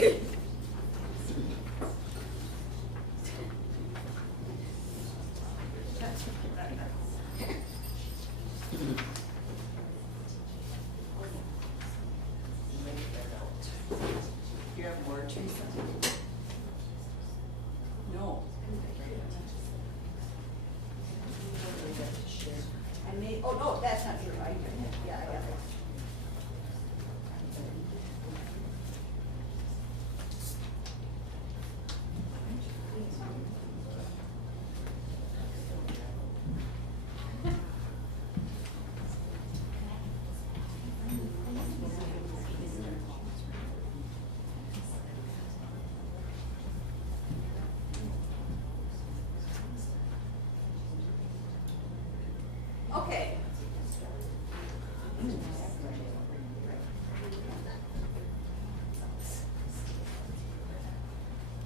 You have more, Theresa? No. I may, oh no, that's not true. Yeah, I got it. Okay.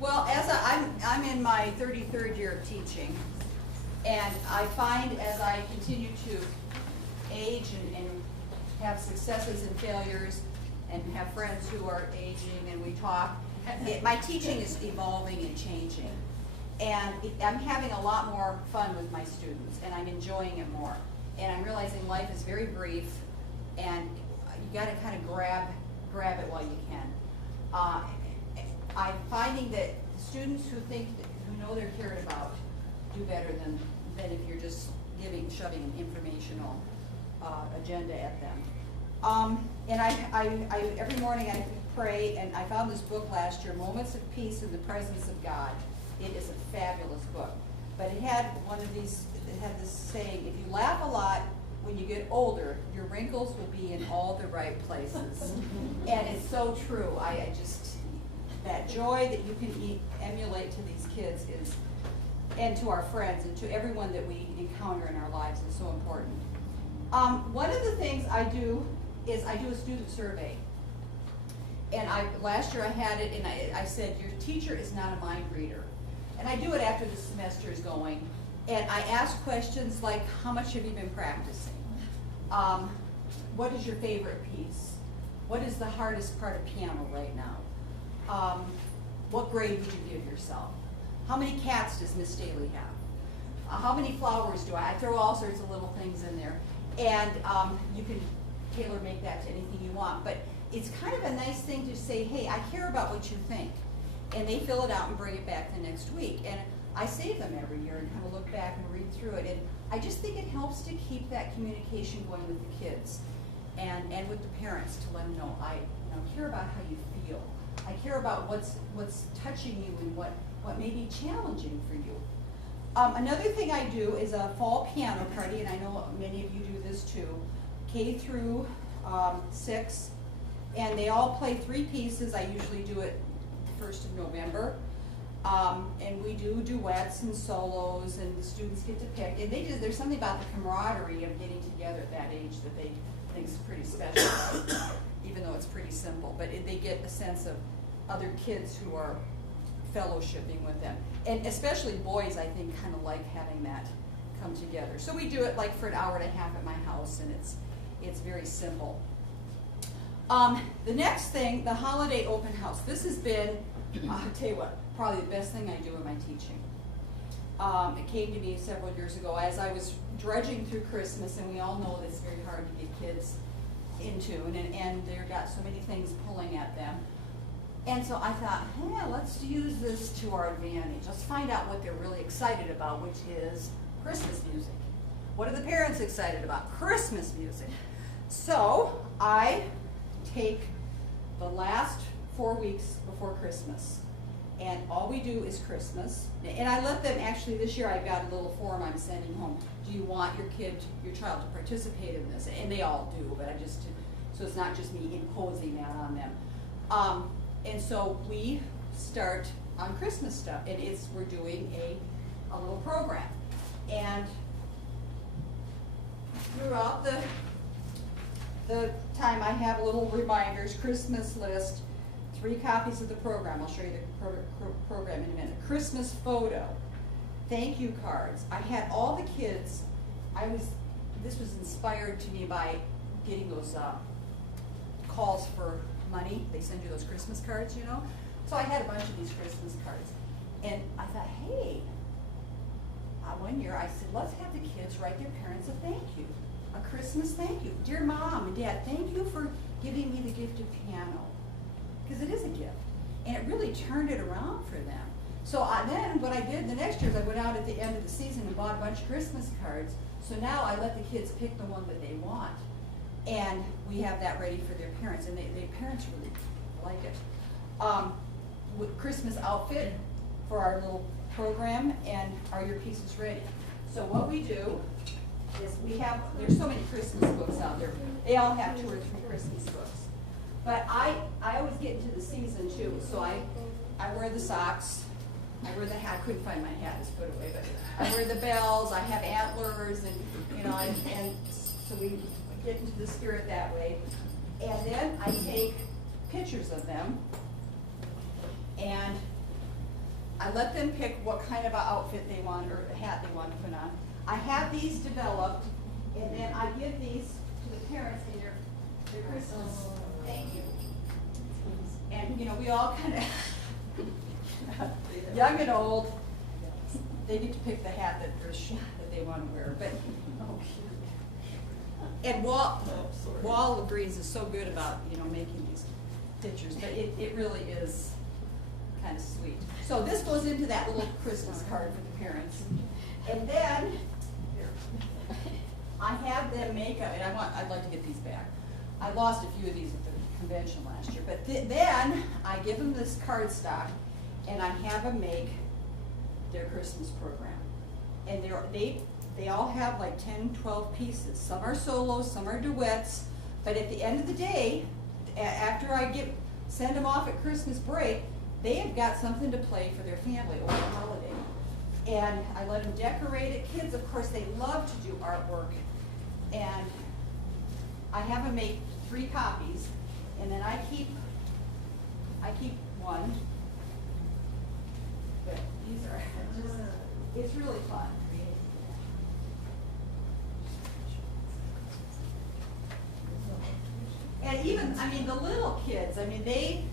Well, I'm in my 33rd year of teaching, and I find as I continue to age and have successes and failures, and have friends who are aging, and we talk, my teaching is evolving and changing. And I'm having a lot more fun with my students, and I'm enjoying it more. And I'm realizing life is very brief, and you got to kind of grab it while you can. I'm finding that students who know they're cared about do better than if you're just shoving an informational agenda at them. And I every morning I pray, and I found this book last year, Moments of Peace in the Presence of God. It is a fabulous book. But it had it had this saying, if you laugh a lot, when you get older, your wrinkles will be in all the right places. And it's so true. I just, that joy that you can emulate to these kids is, and to our friends, and to everyone that we encounter in our lives is so important. One of the things I do is I do a student survey. And last year I had it, and I said, your teacher is not a mind reader. And I do it after the semester is going. And I ask questions like, how much have you been practicing? What is your favorite piece? What is the hardest part of piano right now? What grade would you give yourself? How many cats does Miss Stehly have? How many flowers do I throw all sorts of little things in there. And you can tailor make that to anything you want. But it's kind of a nice thing to say, hey, I care about what you think. And they fill it out and bring it back the next week. And I save them every year and kind of look back and read through it. And I just think it helps to keep that communication going with the kids and with the parents, to let them know, I care about how you feel. I care about what's touching you and what may be challenging for you. Another thing I do is a fall piano party, and I know many of you do this too, K through 6, and they all play 3 pieces. I usually do it the 1st of November. And we do duets and solos, and the students get to pick. And there's something about the camaraderie of getting together at that age that they think is pretty special, even though it's pretty simple. But they get a sense of other kids who are fellowshipping with them. And especially boys, I think, kind of like having that come together. So we do it like for an hour and a half at my house, and it's very simple. The next thing, the holiday open house. This has been, I'll tell you what, probably the best thing I do in my teaching. It came to me several years ago as I was drudging through Christmas, and we all know that it's very hard to get kids in tune, and they've got so many things pulling at them. And so I thought, yeah, let's use this to our advantage. Let's find out what they're really excited about, which is Christmas music. What are the parents excited about? Christmas music. So I take the last 4 weeks before Christmas, and all we do is Christmas. And I let them, actually this year I've got a little form I'm sending home. Do you want your child to participate in this? And they all do, but so it's not just me imposing that on them. And so we start on Christmas stuff, and we're doing a little program. And throughout the time I have little reminders, Christmas list, 3 copies of the program. I'll show you the program in a minute. Christmas photo, thank you cards. I had all the kids, this was inspired to me by getting those calls for money. They send you those Christmas cards, you know? So I had a bunch of these Christmas cards. And I thought, hey, one year I said, let's have the kids write their parents a thank you. A Christmas thank you. Dear Mom and Dad, thank you for giving me the gift of piano. Because it is a gift. And it really turned it around for them. So then what I did the next year is I went out at the end of the season and bought a bunch of Christmas cards. So now I let the kids pick the one that they want. And we have that ready for their parents. And their parents really like it. With Christmas outfit for our little program, and are your pieces ready? So what we do is there's so many Christmas books out there. They all have 2 or 3 Christmas books. But I always get into the season too, so I wear the socks, I wear the hat. I couldn't find my hat, it's put away, but I wear the bells, I have antlers, and you know, and so we get into the spirit that way. And then I take pictures of them, and I let them pick what kind of an outfit they want, or a hat they want to put on. I have these developed, and then I give these to the parents in their Christmas thank you. And you know, we all kind of, young and old, they get to pick the hat that they want to wear. But and Wall agrees is so good about, you know, making these pictures, but it really is kind of sweet. So this goes into that little Christmas card for the parents. And then I have them make up, and I'd like to get these back. I lost a few of these at the convention last year, but then I give them this cardstock, and I have them make their Christmas program. And they all have like 10, 12 pieces. Some are solos, some are duets, but at the end of the day, after I send them off at Christmas break, they have got something to play for their family over the holiday. And I let them decorate it. Kids, of course, they love to do artwork. And I have them make 3 copies, and then I keep one. But these are it's really fun. And even, I mean, the little kids, I mean, they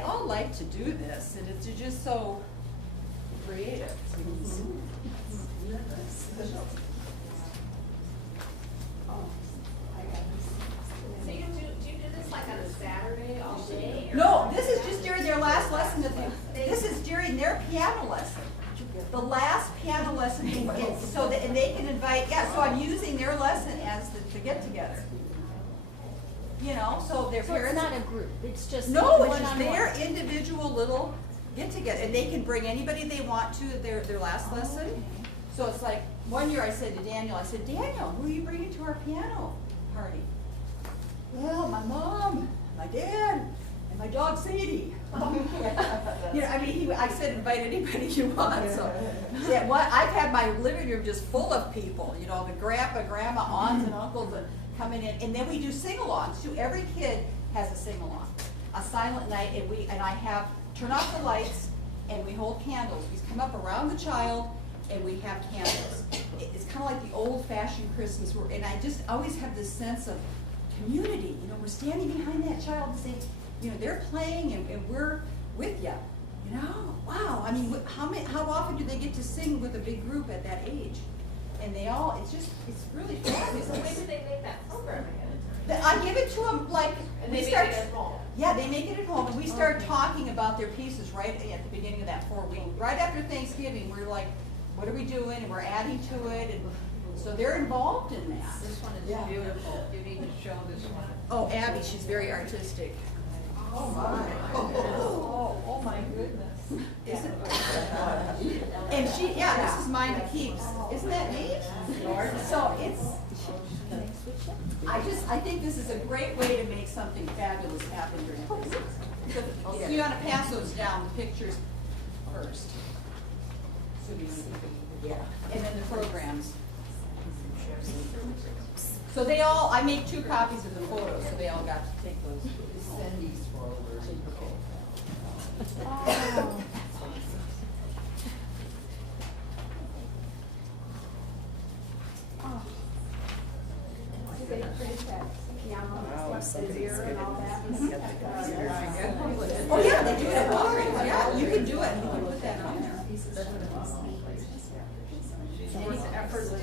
all like to do this, and it's just so creative. So do you do this like on a Saturday all day? Or No, this is just during their last lesson. This is during their piano lesson. The last piano lesson, and they can invite, so I'm using their lesson as the get-together. You know, so their parents. It's not a group, it's just No, it's just one-on-one. their individual little get-together, and they can bring anybody they want to their last lesson. So it's like, one year I said to Daniel, Daniel, who are you bringing to our piano party? Well, my mom, my dad, and my dog Sadie. You know, I mean, I said invite anybody you want. So, yeah, I've had my living room just full of people. You know, the grandpa, grandma, aunts, and uncles coming in, and then we do sing-alongs too. Every kid has a sing-along, a silent night, and I have turn off the lights, and we hold candles. We come up around the child, and we have candles. It's kind of like the old-fashioned Christmas, and I just always have this sense of community. You know, we're standing behind that child and saying, you know, they're playing and we're with you. You know, wow. I mean, how often do they get to sing with a big group at that age? And it's really fabulous. So when do they make that program ahead of time? I give it to them like, And they make it at home? Yeah, they make it at home, and we start talking about their pieces right at the beginning of that 4 week. Right after Thanksgiving, we're like, what are we doing? And we're adding to it, and so they're involved in that. This one is beautiful. You need to show this one. Oh, Abby, she's very artistic. Oh my. Oh my goodness. Isn't it? And this is mine to keep. Isn't that neat? So I think this is a great way to make something fabulous happen during Christmas. So you want to pass those down, the pictures first. So we see. Yeah. And then the programs. So I make 2 copies of the photos, so they all got to take those. Send these forward. Oh. Wow, somebody's getting Oh, yeah, they do it at Walgreens, yeah, you can do it, you can put that on there. She's effortless.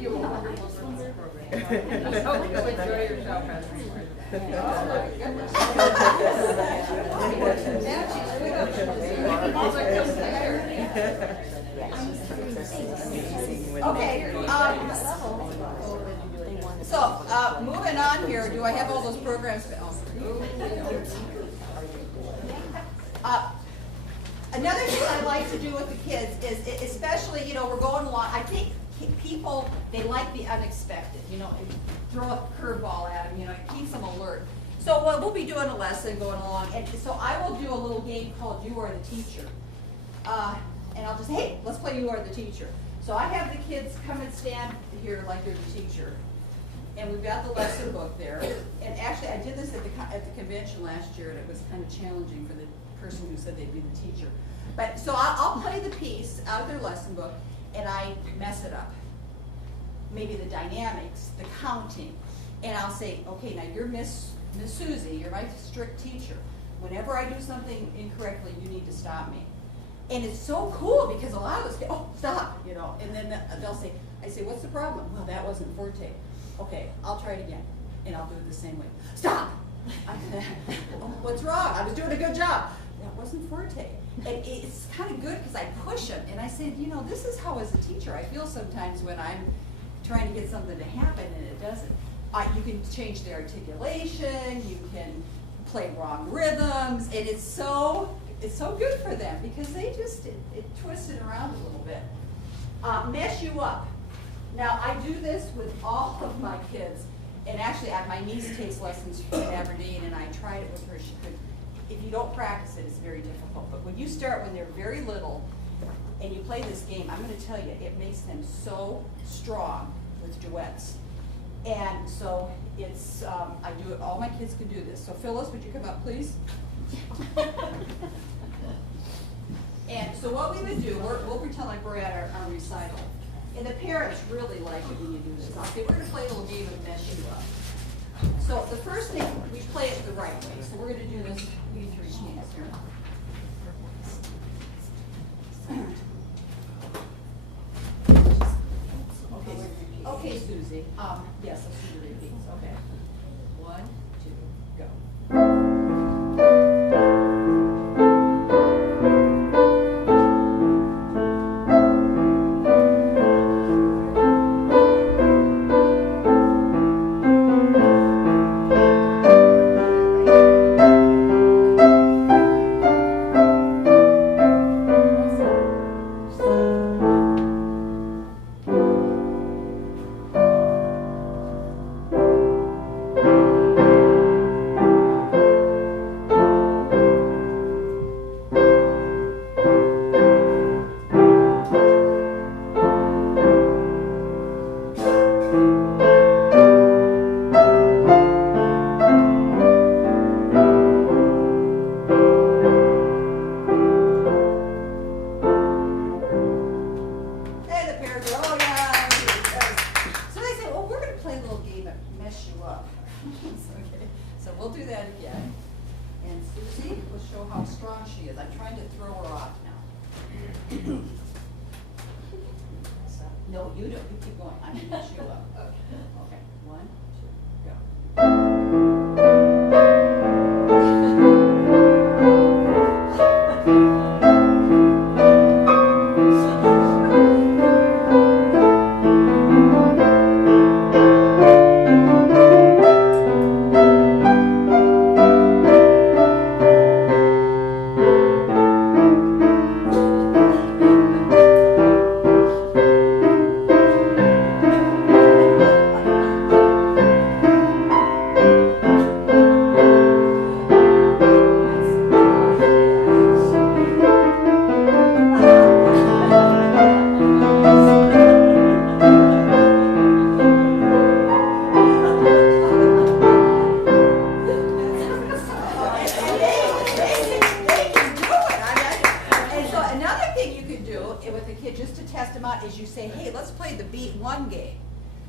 You will wonderful service program. Hope you enjoy yourself as we were. Oh, my goodness. Now she's put up Okay, so, moving on here, do I have all those programs? Another thing I like to do with the kids is, especially, you know, we're going along, I think people, they like the unexpected, you know, and throw a curveball at them, you know, it keeps them alert. So we'll be doing a lesson going along, and so I will do a little game called You Are the Teacher. And I'll just, hey, let's play You Are the Teacher. So I have the kids come and stand here like they're the teacher. And we've got the lesson book there. And actually, I did this at the convention last year, and it was kind of challenging for the person who said they'd be the teacher. But so I'll play the piece out of their lesson book, and I mess it up. Maybe the dynamics, the counting, and I'll say, okay, now you're Miss Susie, you're my strict teacher. Whenever I do something incorrectly, you need to stop me. And it's so cool because a lot of us go, oh, stop, you know, and then they'll say, I say, what's the problem? Well, that wasn't forte. Okay, I'll try it again, and I'll do it the same way. Stop! Oh, what's wrong? I was doing a good job. That wasn't forte. And it's kind of good because I push them, and I say, you know, this is how as a teacher I feel sometimes when I'm trying to get something to happen and it doesn't. You can change the articulation, you can play wrong rhythms, and it's so good for them because they just, it twists it around a little bit. Mess you up. Now, I do this with all of my kids, and actually my niece takes lessons from Aberdeen, and I tried it with her. She could, if you don't practice it, it's very difficult. But when you start when they're very little, and you play this game, I'm going to tell you, it makes them so strong with duets. And so it's, I do it, all my kids can do this. So Phyllis, would you come up, please? And so what we would do, we'll pretend like we're at our recital. And the parents really like it when you do this. Okay, we're going to play a little game of Mess You Up. So the first thing, we play it the right way. So we're going to do this, we need 3 hands here. Okay, Susie. Yes, let's do the repeats. Okay. 1, 2, go. No, you don't. You keep going. I'm going to mess you up. Okay. 1, 2, go. Is you say, hey, let's play the beat 1 game.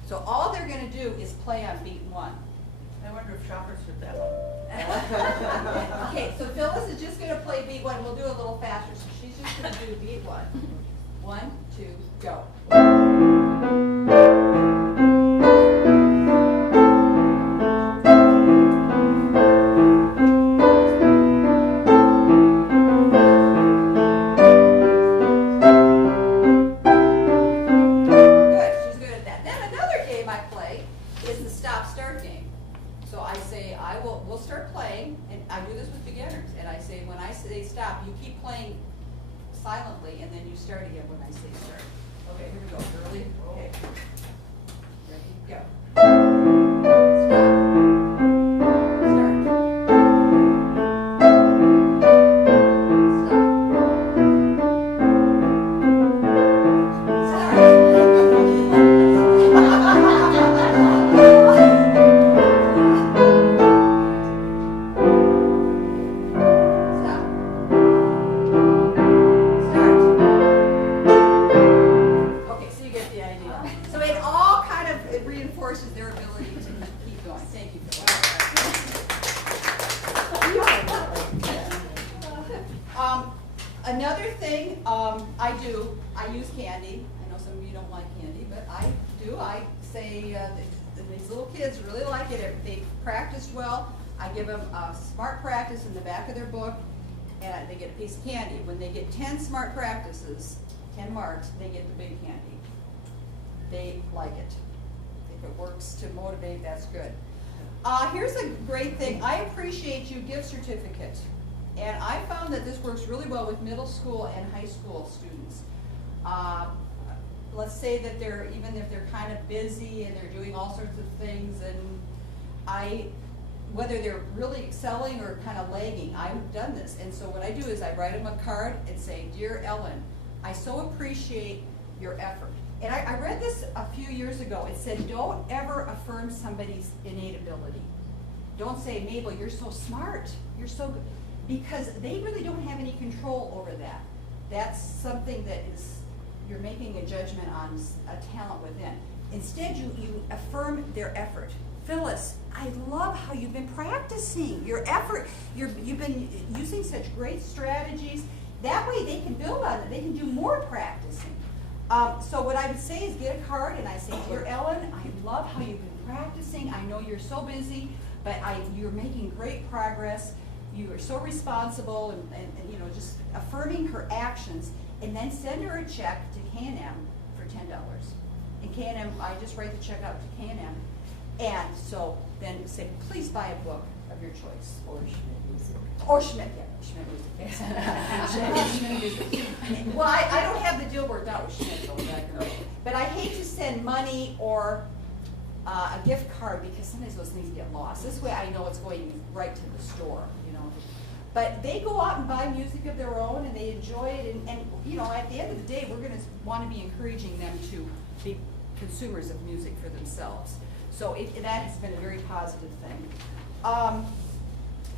So all they're going to do is play on beat 1. I wonder if shoppers did that one. Okay, so Phyllis is just gonna play beat one. We'll do a little faster. So she's just gonna do beat one. 1, 2, go. We'll start playing, and I do this with beginners, and I say, when I say stop, you keep playing silently, and then you start again when I say start. Okay, here we go. Early. Okay. Ready? Go. Stop. Start. Another thing I use candy. I know some of you don't like candy, but I do. I say these little kids really like it. If they've practiced well, I give them a smart practice in the back of their book, and they get a piece of candy. When they get 10 smart practices, 10 marks, they get the big candy. They like it. If it works to motivate, that's good. Here's a great thing. I appreciate you gift certificate. And I found that this works really well with middle school and high school students. Let's say that even if they're kind of busy and they're doing all sorts of things, and whether they're really excelling or kind of lagging, I've done this. And so what I do is I write them a card and say, "Dear Ellen, I so appreciate your effort." And I read this a few years ago. It said, don't ever affirm somebody's innate ability. Don't say, "Mabel, you're so smart, you're so good." Because they really don't have any control over that. That's something that you're making a judgment on a talent within. Instead, you affirm their effort. "Phyllis, I love how you've been practicing, your effort. You've been using such great strategies." That way they can build on it. They can do more practicing. So what I would say is get a card and I say, "Dear Ellen, I love how you've been practicing. I know you're so busy, but you're making great progress. You are so responsible," and you know, just affirming her actions, and then send her a check to K&M for $10. And K&M, I just write the check out to K&M, and so then say, "Please buy a book of your choice." Or Schmidt Music. Or Schmidt, yeah, Schmidt Music. Well, I don't have the deal worked out with Schmidt, though, but I hate to send money or a gift card because sometimes those things get lost. This way I know it's going right to the store, you know. But they go out and buy music of their own and they enjoy it, and you know, at the end of the day, we're going to want to be encouraging them to be consumers of music for themselves. So that has been a very positive thing.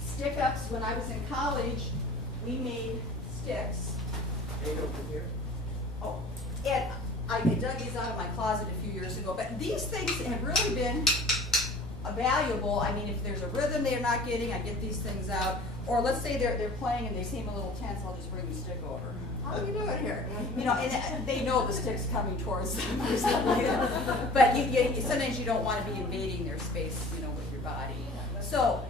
Stick-ups, when I was in college, we made sticks. Over here. Oh, and I dug these out of my closet a few years ago, but these things have really been valuable. I mean, if there's a rhythm they're not getting, I get these things out. Or let's say they're playing and they seem a little tense, I'll just bring the stick over. "How are you doing here?" You know, and they know the stick's coming towards them or something. But sometimes you don't want to be invading their space, you know, with your body. So,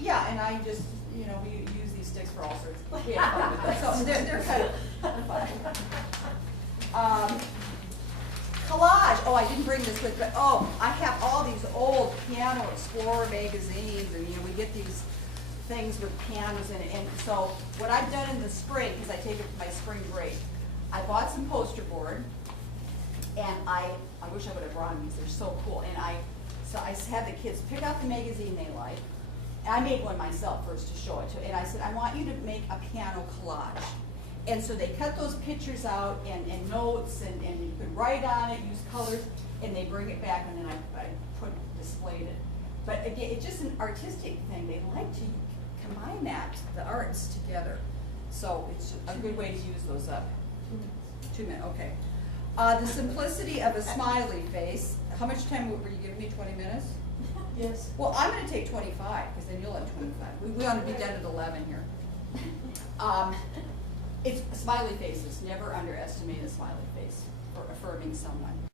yeah, and I just, you know, we use these sticks for all sorts of fun with them. So they're kind of fun. Collage. Oh, I didn't bring this with, but I have all these old Piano Explorer magazines, and you know, we get these things with pianos in it. And so what I've done in the spring, because I take it for my spring break, I bought some poster board, and I wish I would have brought them because they're so cool. And I had the kids pick out the magazine they like. I made one myself first to show it to, and I said, "I want you to make a piano collage." And so they cut those pictures out and notes, and you could write on it, use colors, and they bring it back, and then I displayed it. But again, it's just an artistic thing. They like to combine the arts together. So it's a good way to use those up. 2 minutes, okay. The simplicity of a smiley face. How much time were you giving me, 20 minutes? Yes. Well, I'm gonna take 25, because then you'll have 25. We want to be done at 11 here. It's smiley faces. Never underestimate a smiley face for affirming someone.